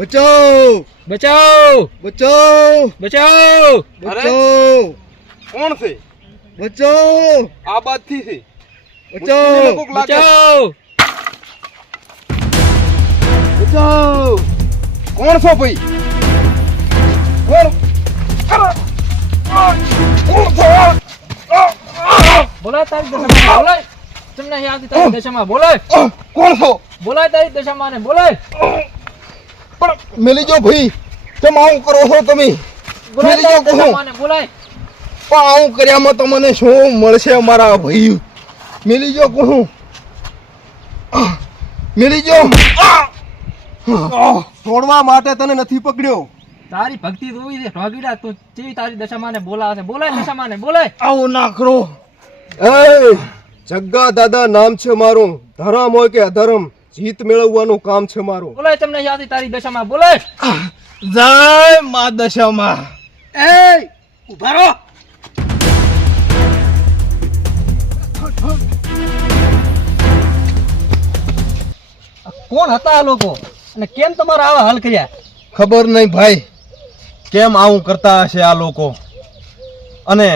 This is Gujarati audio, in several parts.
બચાવ બચાવ બચાવ બચાવ બચાવ કોણ છે? બચાવ આ બાજથી છે. બચાવ કોક લાગે. બચાવ બચાવ કોણ છો ભાઈ? કોણ? કોણ છો? બોલાય તારી દશામાં બોલાય તમને અહીં આવતી તારી દશામાં બોલાય કોણ છો? બોલાય તારી દશામાં ને બોલાય પણ મેલી જો ભાઈ, કેમ આવું કરો છો તમે? બોલાય મેલી જો તારી કહું. દશામાં ને બોલાય પણ આવું કર્યામાં તો મને શું મળશે મારા ભાઈ? મેલી જો કહું. મેલી જો. છોડવા માટે તને નથી પકડ્યો. તારી ભક્તિ જોવી છે ઢોગીડા તું જેવી તારી દશામાં ને બોલાવે છે બોલાય દશામાં ને બોલાય આવું ના કરો. એ જગ્ગા દાદા નામ છે મારું. ધર્મ હોય કે અધર્મ, જીત મેળવવાનું કામ છે મારું. બોલાય તમને અહીં આવતી તારી દશામાં બોલાય જય મા દશામાં. એ ઉભા રહો કોણ હતા આ લોકો અને કેમ તમારા આવા હાલ કર્યા? ખબર નહીં ભાઈ, કેમ આવું કરતા હશે આ લોકો. અને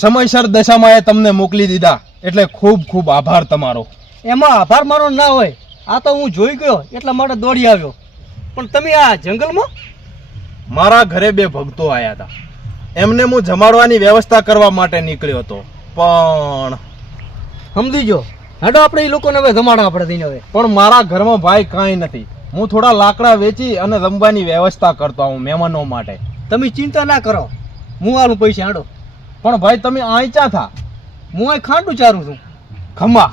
સમયસર દશામાં એ તમને મોકલી દીધા એટલે ખૂબ ખૂબ આભાર તમારો. એમાં આભાર મારો ના હોય, આ તો હું જોઈ ગયો એટલા માટે દોડી આવ્યો. પણ તમે આ જંગલમાં મારા ઘરે બે ભક્તો આવ્યા હતા, એમને હું જમાડવાની વ્યવસ્થા કરવા માટે નીકળ્યો હતો. પણ સમજી જો હેડો આપણે એ લોકોને હવે જમાડવા આપણે દઈને હવે. પણ મારા ઘરમાં ભાઈ કાંઈ નથી. હું થોડા લાકડા વેચી અને જમવાની વ્યવસ્થા કરતો હું મહેમાનો માટે. તમે ચિંતા ના કરો, હું આલું પૈસા હેડો. પણ ભાઈ તમે અહીં ચા થા? હું અહીં ખાંડું ચારું છું. ખમા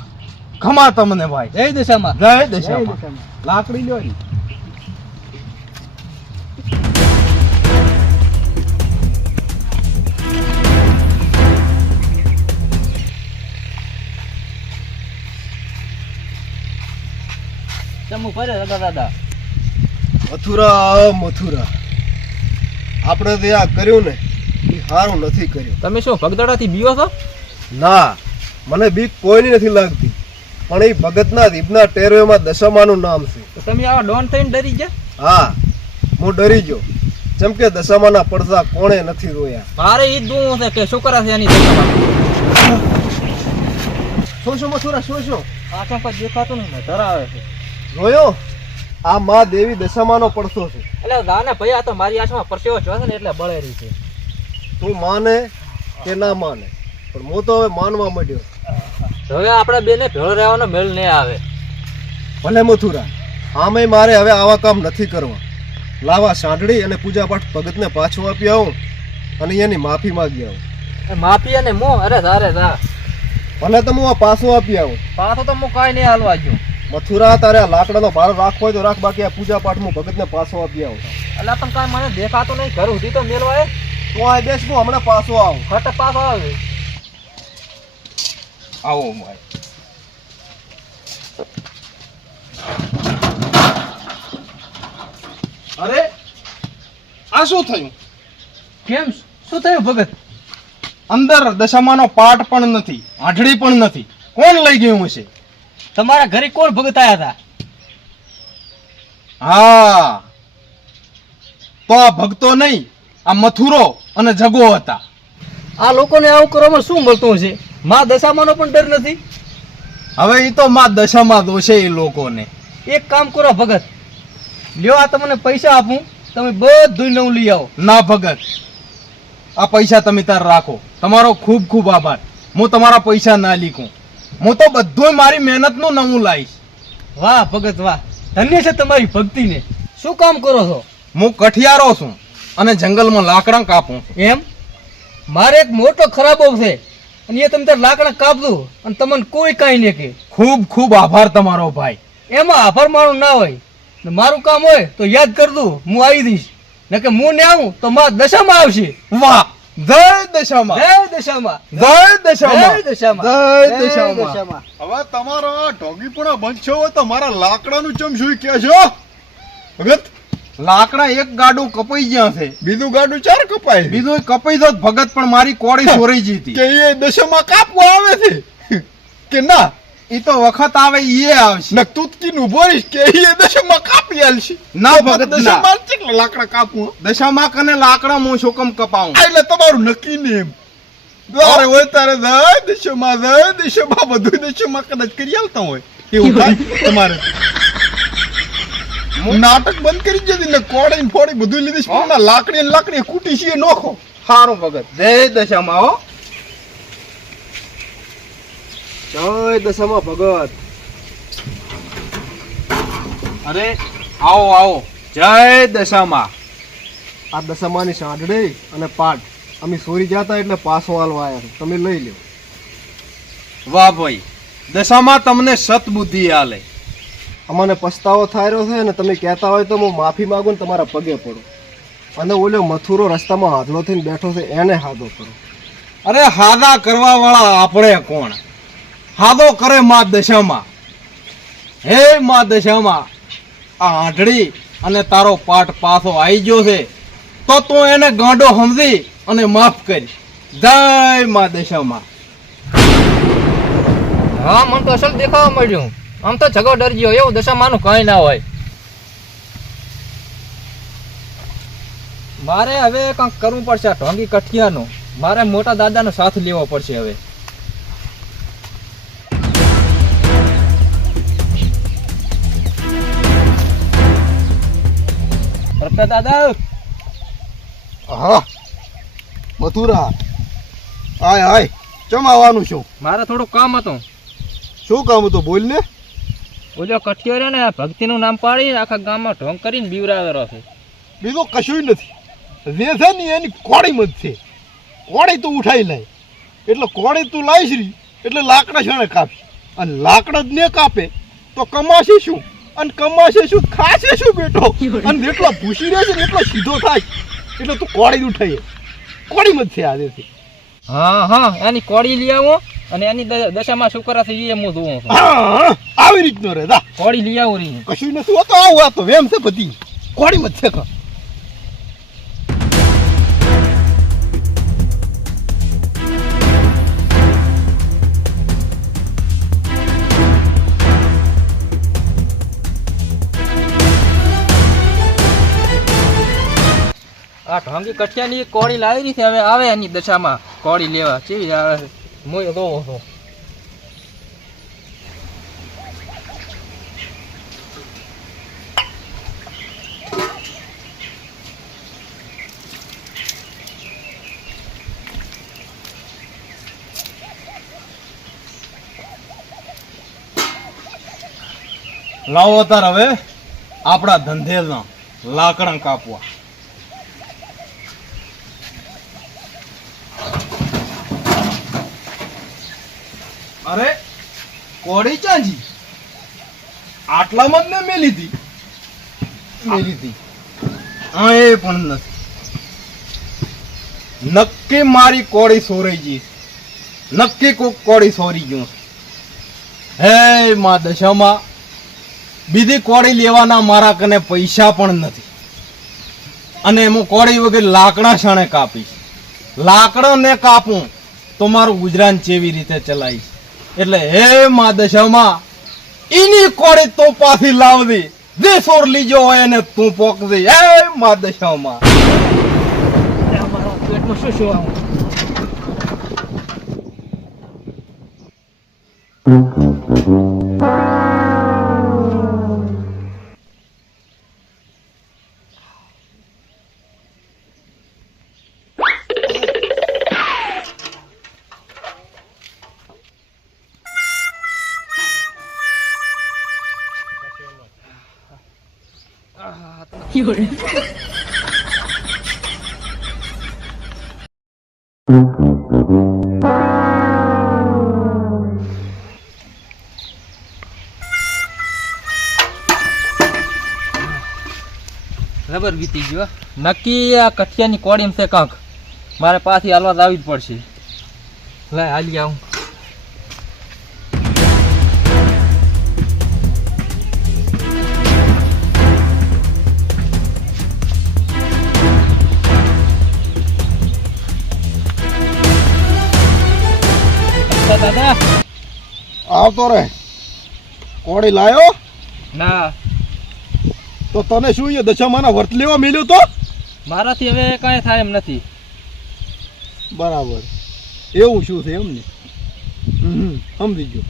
ખમા તમને ભાઈ. જય દશામાં જય દશામાં. લાકડી લ્યો ઈ. ચમુ ફરે દાદા દાદા મથુરા મથુરા, આપણે તે આ કર્યું ને એ સારું નથી કર્યું. તમે શું ભગદડાથી બીવો છો? ના, મને બીક કોઈની નથી લાગતી, પણ એ ભગતના દીપના ટેરવેમાં દશામાનું નામ છે. તો તમે આવા ડોન થઈને ડરી ગયા? હા, હું ડરી ગયો. જેમ કે દશામાના પડદા કોણે નથી રોયા. મારે ઈ જ જોવું છે કે શું કરે છે એની દશામાં. શું શું મથુરા, શું શું આંખો પર દેખાતું નહીં ને ધરાવે છે. જોયો? આ મા દેવી દશામાનો પડતો છે. એટલે દાને ભાઈ આ તો મારી આંખમાં પરસેવો જોશે ને એટલે બળે રહી છે. તું માને કે ના માને, પણ હું તો હવે માનવા માંડ્યો. હવે આપણે બેને ભેળો રહેવાનો મેળ નહીં આવે. ભલે મથુરા, આમે મારે હવે આવા કામ નથી કરવા. લાવા સાંઢળી અને પૂજાપાઠ ભગતને પાછું આપી આવું અને એની માફી માંગી આવું. માફી અને મોં અરે ધારે ધા ભલે તો હું આ પાછું આપી આવું. પાછો તો હું કાંઈ નહીં હાલવા ગયો. મથુરા, તારે આ લાકડાનો ભાર રાખવો હોય તો રાખ, બાકી આ પૂજાપાઠ હું ભગતને પાછું આપી આવું. એટલે તમે કાંઈ મને દેખાતું નહીં, ઘર સુધી તો મેળવાય. તું આ બેસ, હું હમણાં પાછો આવું. ફટ પાછો આવે. આવો ભાઈ. અરે આ શું થયું? કેમ શું થયું ભગત? અંદર દશામાનો પાઠ પણ નથી, આંધળી પણ નથી. કોણ લઈ ગયું હશે? તમારા ઘરે કોણ ભગત આયા હતા? હા, તો આ ભક્તો નહીં, આ મથુરો અને જગો હતા. આ લોકોને આવું કરવામાં શું મળતું હશે? માં દશામાંનો પણ ડર નથી. હવે એ તો માં દશામાં દોષે એ લોકોને. એક કામ કરો ભગત, લ્યો આ તમને પૈસા આપું, તમે બધું નવું લઈ આવો. ના ભગત, આ પૈસા તમે તાર રાખો. તમારો ખૂબ ખૂબ આભાર. હું તમારા પૈસા ના લીખું. હું તો બધું મારી મહેનતનું નવું લાવીશ. વાહ ભગત વાહ, ધન્ય છે તમારી ભક્તિને. શું કામ કરો છો? હું કઠિયારો છું અને જંગલમાં લાકડા કાપું છું. એમ? મારે એક મોટો ખરાબો છે અને એ તમે ત્યાં લાકડા કાપદો અને તમને કોઈ કાંઈ નહીં કે. ખૂબ ખૂબ આભાર તમારો ભાઈ. એમાં આભાર મારું ના હોય ને મારું કામ હોય તો યાદ કર દઉં, હું આવી દઈશ. ને કે હું ને આવું તો માં દશામાં આવશે. વાહ, જય દશામાં, જય દશામાં, જય દશામાં, જય દશામાં, જય જય દશામાં. દશામાં. હવે તમારો આ ઢોંગીપણા બંધ છો તો મારા લાકડાનું ચમચું કે છો ભગત? લાકડા એક ગાડું કપાઈ ગયા છે, બીજું ગાડું ચાર કપાય બીજું કપાઈ દો ભગત, પણ મારી કોડી સોરાઈ ગઈ હતી. કે એ દશામાં કાપવા આવે છે કે ના? ઈ તો વખત આવે ઈ આવશે. ને તું કી ઉભો રહીશ કે એ દશામાં કાપી આલશે. ના ભગત ના. દશામાં કેટલા લાકડા કાપું દશામાં કને લાકડા હું શું કામ કપાવું? એટલે તમારું નક્કી ને એમ દ્વારે હોય તારે જાય દશામાં બધું દશામાં કદાચ કરી આલતા હોય એવું થાય તમારે નાટક બંધ કરી જતી ને કોડે ને ફોડી બધું લીધીશ પણ લાકડી ને લાકડી કૂટી છે નોખો. સારું ભગત, જય દશામાં હો. જય દશામાં ભગત. અરે આવો આવો, જય દશામાં. આ દશામાની સાંઢળી અને પાટ અમે સોરી જતા એટલે પાછો હાલવા આવ્યા છે. તમે લઈ લો. વાહ ભાઈ, દશામાં તમને સતબુદ્ધિ આલે. અમને પસ્તાવો થાય રહ્યો છે ને તમે કહેતા હોય તો હું માફી માંગુ ને તમારા પગે પડું. અને ઓલો મથુરો રસ્તામાં હાથલો થઈને બેઠો છે એને હાદો કરો. અરે હાદા કરવા વાળા આપણે કોણ? હાદો કરે માં દશામાં. હે માં દશામાં, આ આંધળી અને તારો પાઠ પાછો આવી ગયો છે તો તું એને ગાંડો સમજી અને માફ કરી. જય માં દશામાં. હા મને તો અસલ દેખાવા મળ્યું. આમ તો જગો ડર ગયો એવું દશામાનું કઈ ના હોય. મારે હવે કંઈક કરવું પડશે. આ ઢોંગી કઠિયાનું મારે મોટા દાદાનો સાથ લેવો પડશે હવે. પ્રતાપ દાદા, હા મથુરા, આય આય. ચમ આવવાનું છું? મારે થોડું કામ હતું. શું કામ હતું બોલ ને. ઓલો કઠિયો રે ને ભક્તિનું નામ પાડી આખા ગામમાં ઢોંગ કરીને બીવરાવેલો છે. બીજું કશું નથી. જે છે ને એની કોડી મત છે. કોડી તું ઉઠાઈ લાય એટલે કોડી તું લાવીશ રી એટલે લાકડા છાણે કાપી અને લાકડા જ ને કાપે તો કમાશે શું અને કમાશે શું ખાશે શું બેટો. અને જેટલો ભૂસી રહેશે ને એટલો સીધો થાય એટલે તું કોડી ઉઠાઈએ. કોડી મત છે આજેથી. હા હા, એની કોડી લઈ આવો અને એની દશામાં શું કરે છે એ હું જોઉં છું. હા આવી રીતનો રે દા. કોડી લઈ આવો રહી. કશું નથી હોતો. આવું આ તો વેમ છે બધી. કોડી મત છે કા. આ ઢોંગી કઠિયાની કોડી લાવી રહી છે. હવે આવે એની દશામાં કોડી લેવા. કેવી આવે છે હું જોઉં છું. લાવો તાર હવે આપણા ધંધેલના લાકડા કાપવા. અરે કોડી ચાંજી આટલામાં જ ને મેલી હતી. હા એ પણ નથી. નક્કી મારી કોડી સોરાઈ ગઈ. નક્કી કોક કોડી સોરી ગયું. હે માં દશામાં, બીજી કોડી લેવાના મારા કને પૈસા પણ નથી અને હું કોડી વગર લાકડા શાણે કાપીશ. લાકડા ને કાપું તો મારું ગુજરાન કેવી રીતે ચલાવીશ? એટલે હે મા દશામાં, ઈની કોડી તો પાછી લાવવી. જે સોર લીજો હોય એને તું પોકવી. હે મા દશામાં. પેટમાં શું શું આવું? રબર વીતી ગયો. નક્કી આ કઠિયાની કોડી છે કાંક. મારે પાછી હાલવા જ આવી જ પડશે. લે હાલી આવું. દાદા આવતો રે કોડી લાયો ના તો તને શું એ દશામાના વર્ત લેવા મળ્યો તો મારાથી હવે કાંઈ થાય એમ નથી. બરાબર એવું શું છે એમને સમજી ગયો.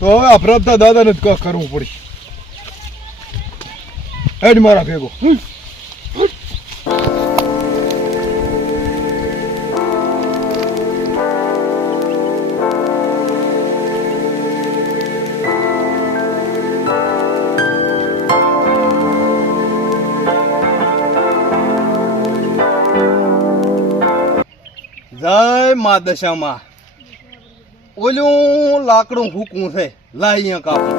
તો હવે આ પ્રભતા દાદાને જ કાંઈક કરવું પડશે. હેડ મારા ભેગો. જય મા દશામાં. ઓલું લાકડું હૂકવું છે, લાય અહીંયા કાપું.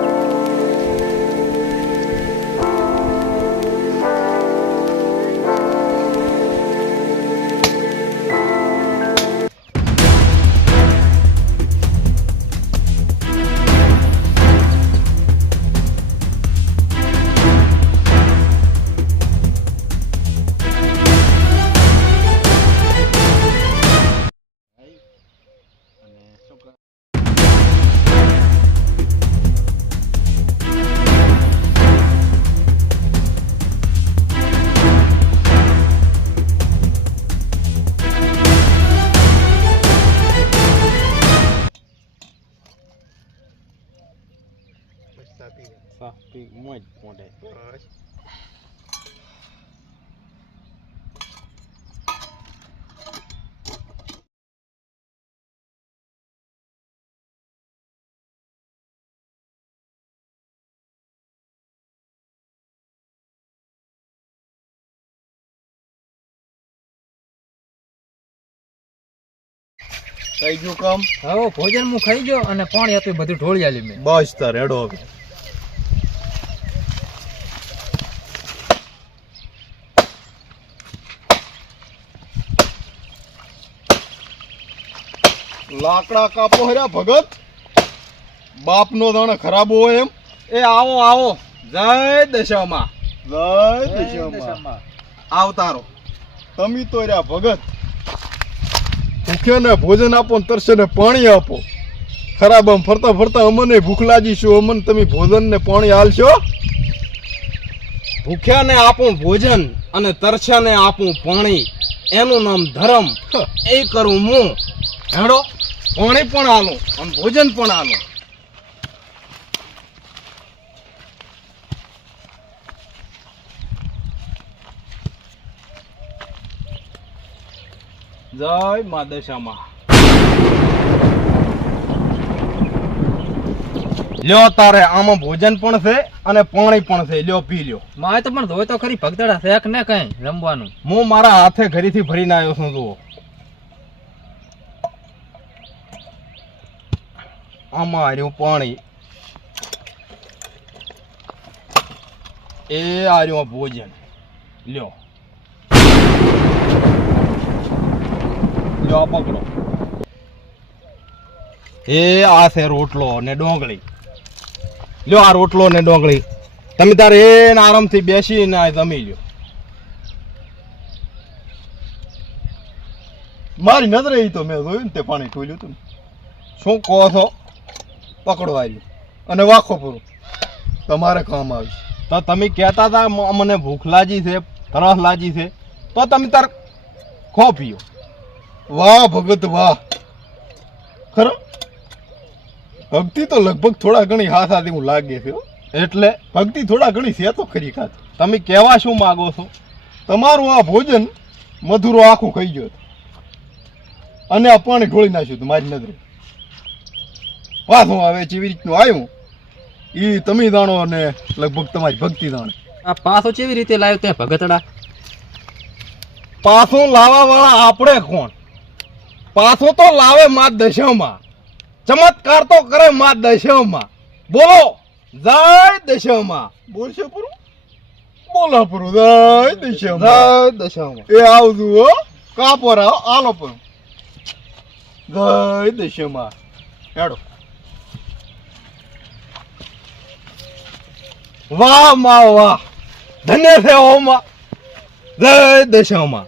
મોજ મોઢે. કઈ ગયું કામ? હવે ભોજન હું ખાઈ ગયો અને પાણી હતું એ બધું ઢોળી આલી મેં. બસ તાર હેડો હવે. લાકડા કાપો હર્યા ભગત. બાપનો દાણા ખરાબ હોય એમ. એ આવો આવો. જય દશામાં. જય દશામાં. આવતારો. તમે તો રહ્યા ભગત. ભૂખ્યાને ભોજન આપો ને તરસે ને પાણી આપો. ખરાબ આમ ફરતા ફરતા અમને ભૂખ લાગી શું અમને તમે ભોજન ને પાણી હાલશો? ભૂખ્યાને આપું ભોજન અને તરસ્યાને આપું પાણી, એનું નામ ધર્મ. એ કરું હું. હેડો પાણી પણ આલું અને ભોજન પણ આલું. જય મા દશામાં. લ્યો તારે આમાં ભોજન પણ છે અને પાણી પણ છે. લ્યો પી લ્યો. મારે તો પણ ધોય તો ખરી ભગદડા શેક ને કઈ રમવાનું. હું મારા હાથે ઘરેથી ભરીને આવ્યો છું. જુઓ આમાં હાર્યું પાણી, એ હાર્યું ભોજન. લ્યો લ્યો પકડો. એ આ છે રોટલો ને ડોંગળી. લ્યો આ રોટલો ને ડોંગળી. તમે તારે એને આરામથી બેસીને જમી લ્યો. મારી નજરે ઈ તો મેં જોયું ને તે પાણી ઠોલ્યું હતું. શું કહો છો? પકડો આવ્યું અને વાખો પૂરું તમારે કામ આવ્યું. તો તમે કહેતા હતા મને ભૂખ લાગી છે, તરસ લાગી છે, તો તમે તાર ખો પીઓ. વાહ ભગત વાહ. ખરો ભક્તિ તો લગભગ થોડા ઘણી હાથ આથી હું લાગે છે હો. એટલે ભક્તિ થોડા ઘણી છે તો ખરી ખાત. તમે કહેવા શું માગો છો? તમારું આ ભોજન મધુરો આખું ખાઈ ગયો અને આ પાણી ઢોળી નાખ્યું હતું મારી નજરે. પાછું આવે જેવી રીતનું આવ્યું એ તમે જાણો અને લગભગ તમારી ભક્તિ જાણે. આ પાછો કેવી રીતે લાવ્યો તે ભગતડા? પાછું લાવવા વાળા આપણે કોણ? પાછું તો લાવે મા દશામાં. ચમત્કાર તો કરે મા દશામાં. બોલો જય દશામાં. બોલશે પૂરું બોલા પૂરું જય દશામાં. જય દશામાં. એ આવજો હો કાપો રાવ આલો પણ જય દશામાં. હેડો. વાહ માં વાહ. ધન્ય છે ઓ માં. જય દશામાં.